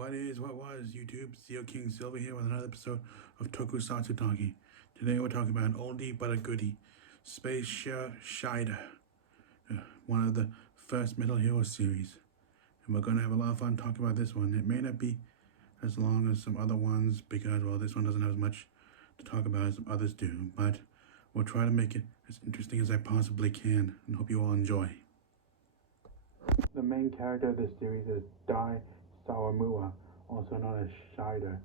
What was YouTube? Zeo King Silver here with another episode of Tokusatsu Talking. Today we're talking about an oldie but a goodie, Space Shaider, one of the first Metal Hero series. And we're going to have a lot of fun talking about this one. It may not be as long as some other ones because, well, this one doesn't have as much to talk about as some others do. But we'll try to make it as interesting as I possibly can and hope you all enjoy. The main character of this series is Dai Sawamura, also known as Shaider,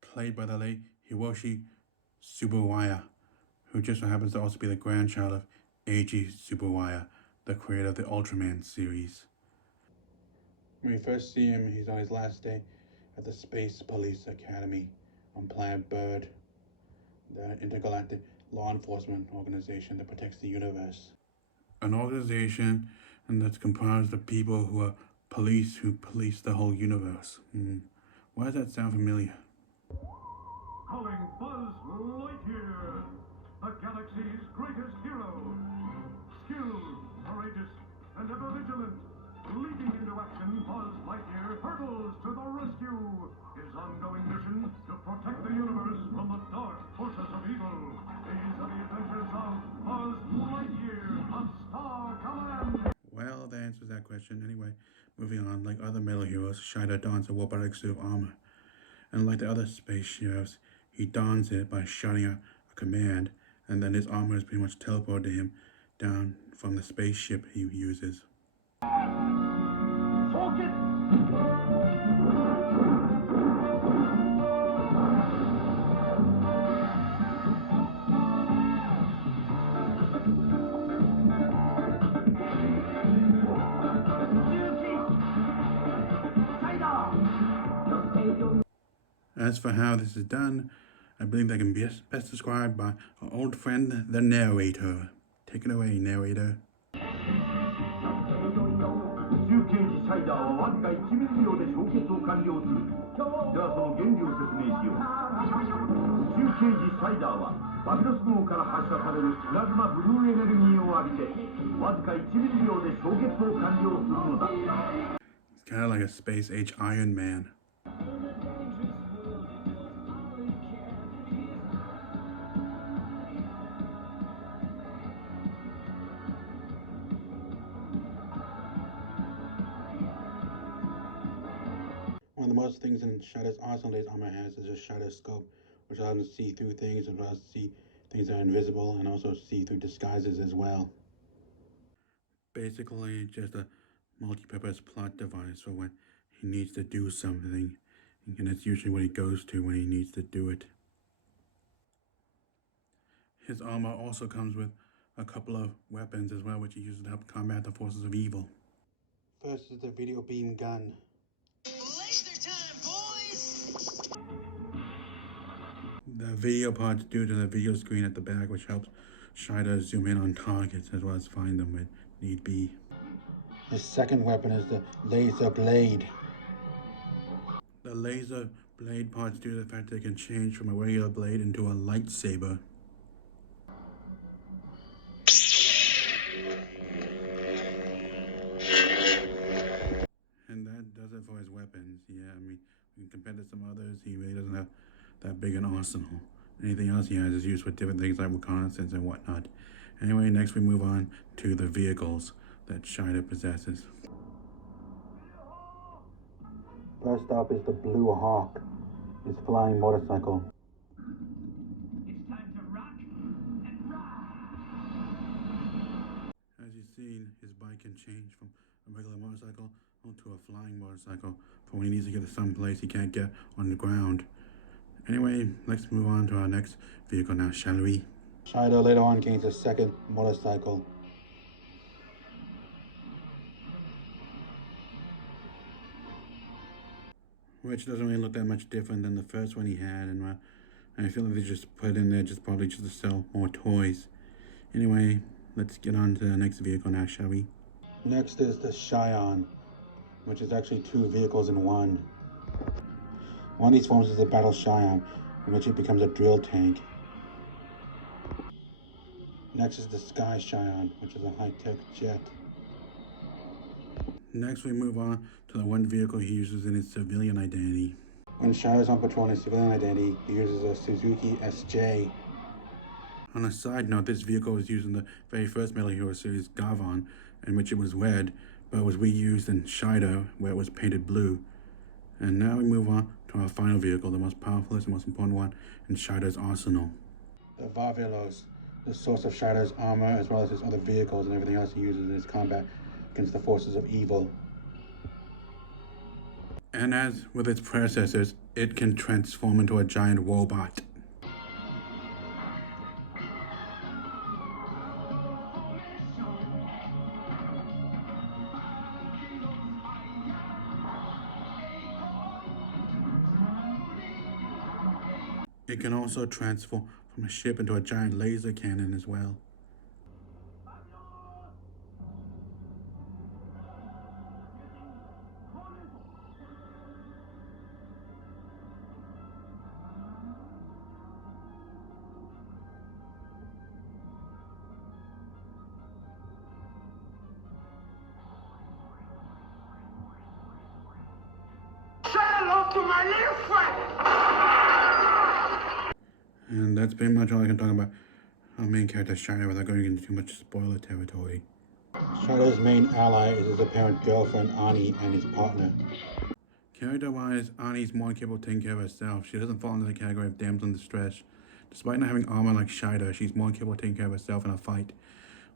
played by the late Hiroshi Tsuburaya, who just so happens to also be the grandchild of Eiji Tsuburaya, the creator of the Ultraman series. When we first see him, he's on his last day at the Space Police Academy on Planet Bird, the intergalactic law enforcement organization that protects the universe. An organization that's composed of people who are police who police the whole universe. Why does that sound familiar? Calling Buzz Lightyear, the galaxy's greatest hero. Skilled, courageous, and ever vigilant. Leaping into action, Buzz Lightyear hurtles to the rescue. His ongoing mission to protect the universe from the dark forces of evil. These are the adventures of Buzz Lightyear of Star Kamen. Well, that answers that question. Anyway, moving on, like other Metal Heroes, Shaider dons a robotic suit of armor. And like the other space sheriffs, he dons it by shouting out a command, and then his armor is pretty much teleported to him down from the spaceship he uses. As for how this is done, I believe that can be best described by our old friend, the narrator. Take it away, narrator. 宇宙刑事シャイダーはわずか1ミリ秒で焼結を完了する。ではその原理を説明しよう。宇宙刑事シャイダーはバビロス号から発射されるプラズマブルーエネルギーを浴びてわずか1ミリ秒で焼結を完了するのだ。It's kind of like a space-age Iron Man. One of the most things in Shaider's arsenal armor has is a Shaider scope, which allows him to see through things, as well as see things that are invisible, and also see through disguises as well. Basically, just a multi-purpose plot device for when he needs to do something, and it's usually what he goes to when he needs to do it. His armor also comes with a couple of weapons as well, which he uses to help combat the forces of evil. First is the video beam gun. The video parts due to the video screen at the back, which helps Shaider zoom in on targets as well as find them when need be. His second weapon is the laser blade. The laser blade parts due to the fact that it can change from a regular blade into a lightsaber. And that does it for his weapons. Yeah, I mean, compared to some others, he really doesn't have that big an arsenal. Anything else he has is used for different things like reconnaissance and whatnot. Anyway, next we move on to the vehicles that Shaider possesses. First up is the Blue Hawk, his flying motorcycle. It's time to rock and roll. As you've seen, his bike can change from a regular motorcycle onto a flying motorcycle for when he needs to get to some place he can't get on the ground. Anyway, let's move on to our next vehicle now, shall we? Shaider later on gains a second motorcycle. Which doesn't really look that much different than the first one he had, and I feel like they just put it in there probably just to sell more toys. Anyway, let's get on to the next vehicle now, shall we? Next is the Scion, which is actually two vehicles in one. One of these forms is the Battle Scion, in which it becomes a drill tank. Next is the Sky Scion, which is a high-tech jet. Next, we move on to the one vehicle he uses in his civilian identity. When Shaider's on patrol in his civilian identity, he uses a Suzuki SJ. On a side note, this vehicle was used in the very first Metal Hero series, Gavan, in which it was red, but was reused in Shaider, where it was painted blue. And now we move on to our final vehicle, the most powerful and most important one in Shaider's arsenal. The Varvelos, the source of Shaider's armor, as well as his other vehicles and everything else he uses in his combat against the forces of evil. And as with its predecessors, it can transform into a giant robot. It can also transform from a ship into a giant laser cannon as well. And that's pretty much all I can talk about our main character Shaider without going into too much spoiler territory. Shaider's main ally is his apparent girlfriend Ani and his partner. Character-wise, Ani's more capable of taking care of herself. She doesn't fall into the category of damsel in distress. Despite not having armor like Shaider, she's more capable of taking care of herself in a fight,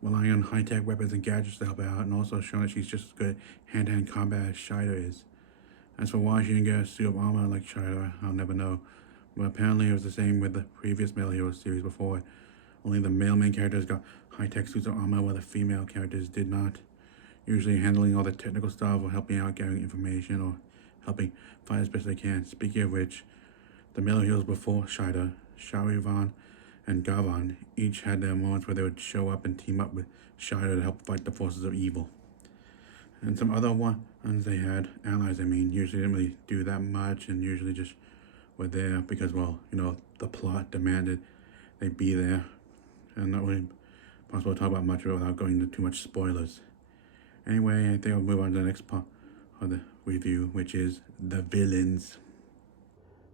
relying on high-tech weapons and gadgets to help her out, and also showing that she's just as good at hand-to-hand combat as Shaider is. As for why she didn't get a suit of armor like Shaider, I'll never know. But apparently it was the same with the previous Metal Hero series before. Only the male main characters got high-tech suits of armor while the female characters did not. Usually handling all the technical stuff or helping out gathering information or helping fight as best they can. Speaking of which, the Metal Heroes before Shaider, Sharivan and Gavan, each had their moments where they would show up and team up with Shaider to help fight the forces of evil. And some other ones they had, allies usually didn't really do that much and usually just were there because, well, the plot demanded they be there. And not really possible to talk about much of it without going into too much spoilers. Anyway, I think I'll move on to the next part of the review, which is the villains.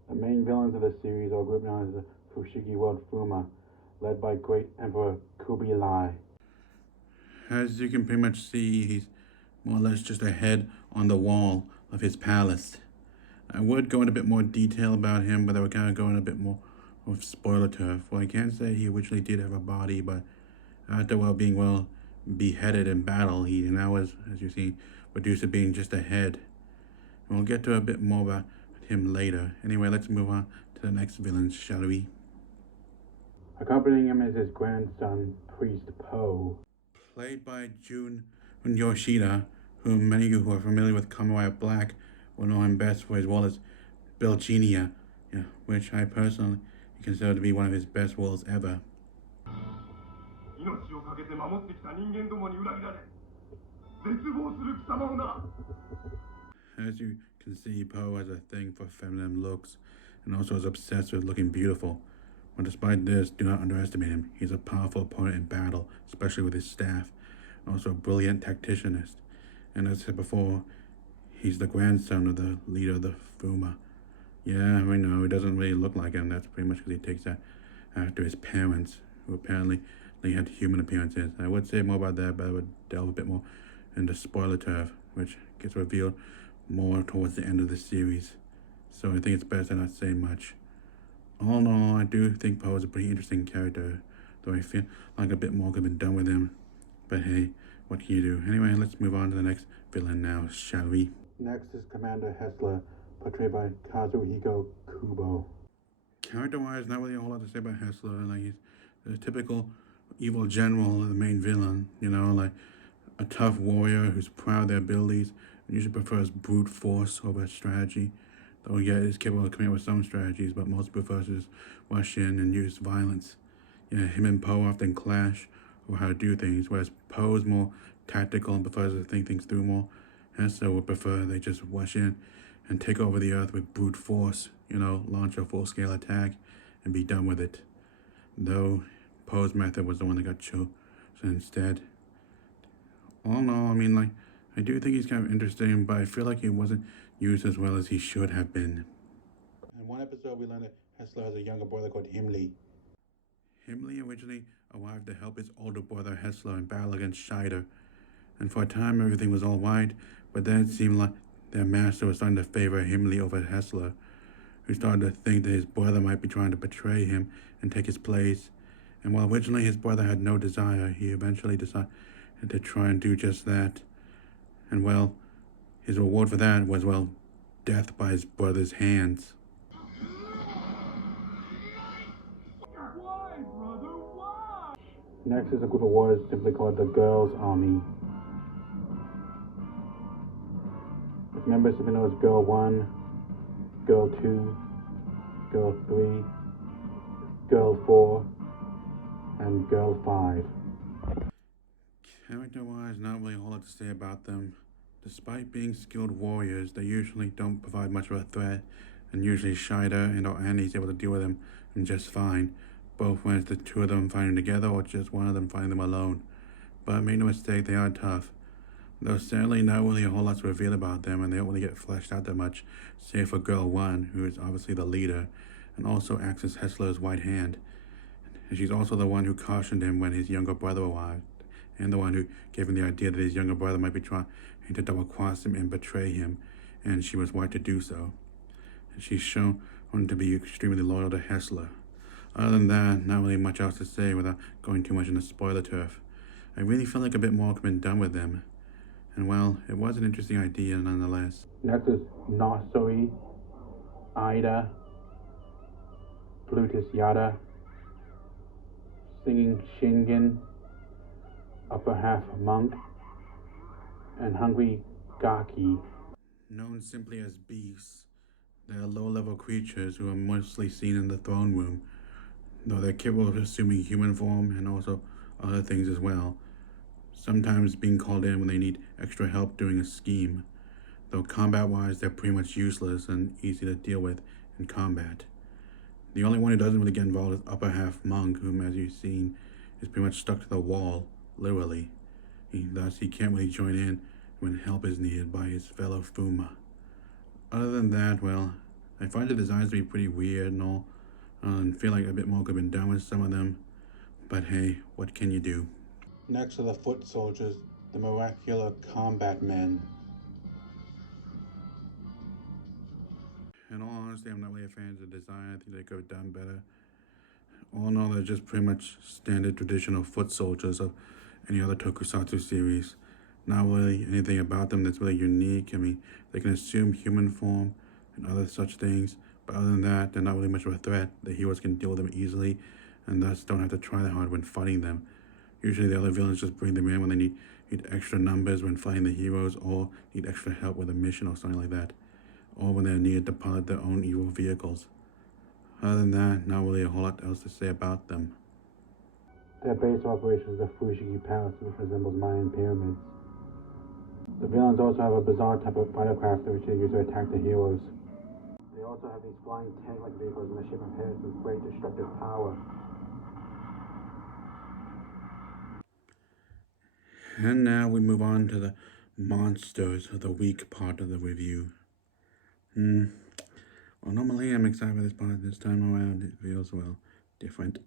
The main villains of the series are grouped known as the Fushigi World Fuma, led by Great Emperor Kubilai. As you can pretty much see, he's more or less just a head on the wall of his palace. I would go into a bit more detail about him, but I would kind of go in a bit more of spoiler turf. Well, I can't say he originally did have a body, but after being beheaded in battle, he now is, as you see, reduced to being just a head. And we'll get to a bit more about him later. Anyway, let's move on to the next villain, shall we? Accompanying him is his grandson, Priest Po, played by Jun Yoshida, whom many of you who are familiar with Kamen Rider Black will know him best for his role as Belgenia, which I personally consider to be one of his best roles ever. As you can see, Po has a thing for feminine looks and also is obsessed with looking beautiful. But despite this, do not underestimate him. He's a powerful opponent in battle, especially with his staff, and also a brilliant tacticianist. And as I said before, he's the grandson of the leader of the Fuma. Yeah, I know, he doesn't really look like him. That's pretty much because he takes that after his parents, who apparently had human appearances. I would say more about that, but I would delve a bit more into spoiler turf, which gets revealed more towards the end of the series. So I think it's best to not say much. All in all, I do think Po is a pretty interesting character, though I feel like a bit more could have been done with him. But hey, what can you do? Anyway, let's move on to the next villain now, shall we? Next is Commander Hessler, portrayed by Kazuhiko Kubo. Character-wise, not really a whole lot to say about Hessler. He's the typical evil general, the main villain, like a tough warrior who's proud of their abilities and usually prefers brute force over strategy. Though yeah, is capable of coming up with some strategies, but most prefers to just rush in and use violence. Him and Po often clash over how to do things, whereas Po is more tactical and prefers to think things through more. Hessler would prefer they just rush in and take over the earth with brute force, launch a full-scale attack and be done with it. Though Poe's method was the one that got chosen instead. All in all, I do think he's kind of interesting, but I feel like he wasn't used as well as he should have been. In one episode, we learned that Hessler has a younger brother called Himmler. Himmler originally arrived to help his older brother Hessler in battle against Shaider, and for a time everything was all right, but then it seemed like their master was starting to favor Himmler over Hessler, who started to think that his brother might be trying to betray him and take his place. And while originally his brother had no desire, he eventually decided to try and do just that. And well, his reward for that was, well, death by his brother's hands. Why, brother, why? Next is a group of warriors simply called the Girls' Army. Its members simply known as Girl 1, Girl 2, Girl 3, Girl 4, and Girl 5. Character-wise, not really a whole lot to say about them. Despite being skilled warriors, they usually don't provide much of a threat, and usually Shaider and or Annie is able to deal with them just fine, both when it's the two of them fighting together or just one of them fighting them alone. But make no mistake, they are tough. Though sadly not really a whole lot to reveal about them, and they don't really get fleshed out that much, save for Girl 1, who is obviously the leader, and also acts as Hessler's right hand. And she's also the one who cautioned him when his younger brother arrived, and the one who gave him the idea that his younger brother might be trying to double-cross him and betray him, and she was right to do so. And she's shown to be extremely loyal to Hessler. Other than that, not really much else to say without going too much into spoiler turf. I really feel like a bit more could have been done with them. And well, it was an interesting idea nonetheless. Next is Nosoi, Ida, Plutus Yada, Singing Shingen, Upper Half Monk, and Hungry Gaki. Known simply as beasts, they are low-level creatures who are mostly seen in the throne room, though they're capable of assuming human form and also other things as well, sometimes being called in when they need extra help doing a scheme, though combat-wise they're pretty much useless and easy to deal with in combat. The only one who doesn't really get involved is Upper Half Monk, whom, as you've seen, is pretty much stuck to the wall, literally. Thus, he can't really join in when help is needed by his fellow Fuma. Other than that, well, I find the designs to be pretty weird and all, and feel like a bit more could have been done with some of them, but hey, what can you do? Next are the foot soldiers, the Miraculous Combat Men. In all honesty, I'm not really a fan of the design. I think they could have done better. All in all, they're just pretty much standard traditional foot soldiers of any other tokusatsu series. Not really anything about them that's really unique. I mean, they can assume human form and other such things, but other than that, they're not really much of a threat. The heroes can deal with them easily, and thus don't have to try that hard when fighting them. Usually the other villains just bring them in when they need extra numbers when fighting the heroes, or need extra help with a mission or something like that, or when they're needed to pilot their own evil vehicles. Other than that, not really a whole lot else to say about them. Their base of operations is the Fushigi Palace, which resembles Mayan pyramids. The villains also have a bizarre type of fighter craft which they use to attack the heroes. They also have these flying tank-like vehicles in the shape of heads with great destructive power. And now we move on to the monsters of the week part of the review. Well, normally I'm excited for this part. This time around it feels, well, different.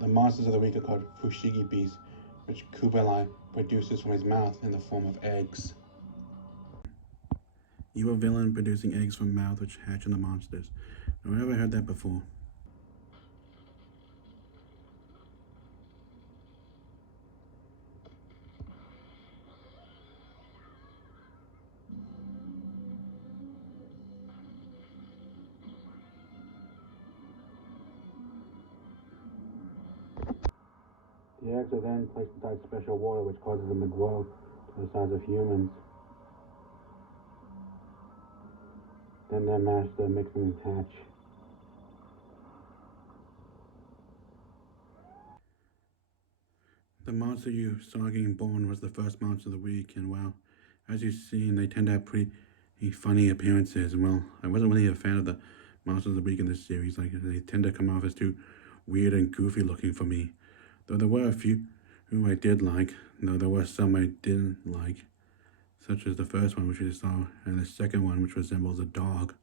The monsters of the week are called Fushigi beasts, which Kublai produces from his mouth in the form of eggs. You a villain producing eggs from mouth which hatch into monsters. Have I ever heard that before? The eggs are then placed inside special water which causes them to grow to the size of humans. Then their master makes them hatch. The monster you saw getting born was the first monster of the week, and well, as you've seen, they tend to have pretty funny appearances. And well, I wasn't really a fan of the monsters of the week in this series. Like, they tend to come off as too weird and goofy looking for me. Though there were a few who I did like. though there were some I didn't like, such as the first one, which we just saw, and the second one, which resembles a dog.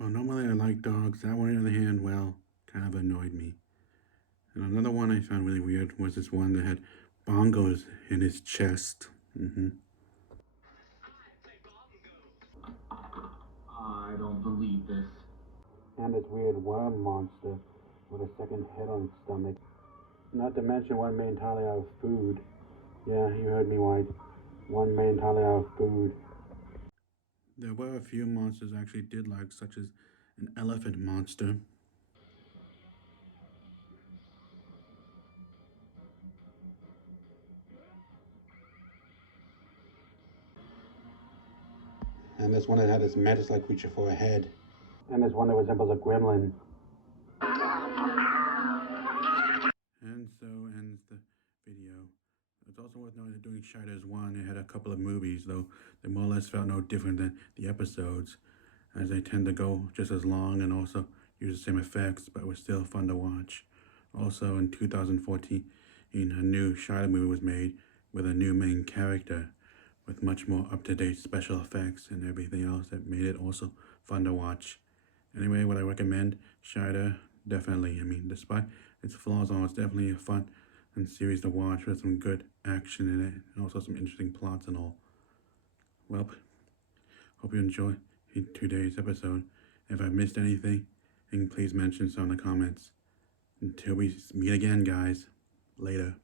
Well, normally I like dogs. That one, on the other hand, well, kind of annoyed me. And another one I found really weird was this one that had bongos in his chest. I don't believe this. And this weird worm monster with a second head on its stomach. Not to mention one made entirely out of food. Yeah, you heard me right. One made entirely out of food. There were a few monsters I actually did like, such as an elephant monster. And this one that had this mantis-like creature for a head. And this one that resembles a gremlin. And so ends the video. It's also worth noting that doing Shaider's one, it had a couple of movies, though they more or less felt no different than the episodes, as they tend to go just as long and also use the same effects, but were still fun to watch. Also in 2014, a new Shaider movie was made with a new main character, with much more up-to-date special effects and everything else that made it also fun to watch. Anyway, would I recommend Shaider? Definitely. I mean, despite its flaws, it's definitely a fun and series to watch with some good action in it and also some interesting plots and all. Well, hope you enjoy today's episode. If I missed anything, please mention so in the comments. Until we meet again, guys. Later.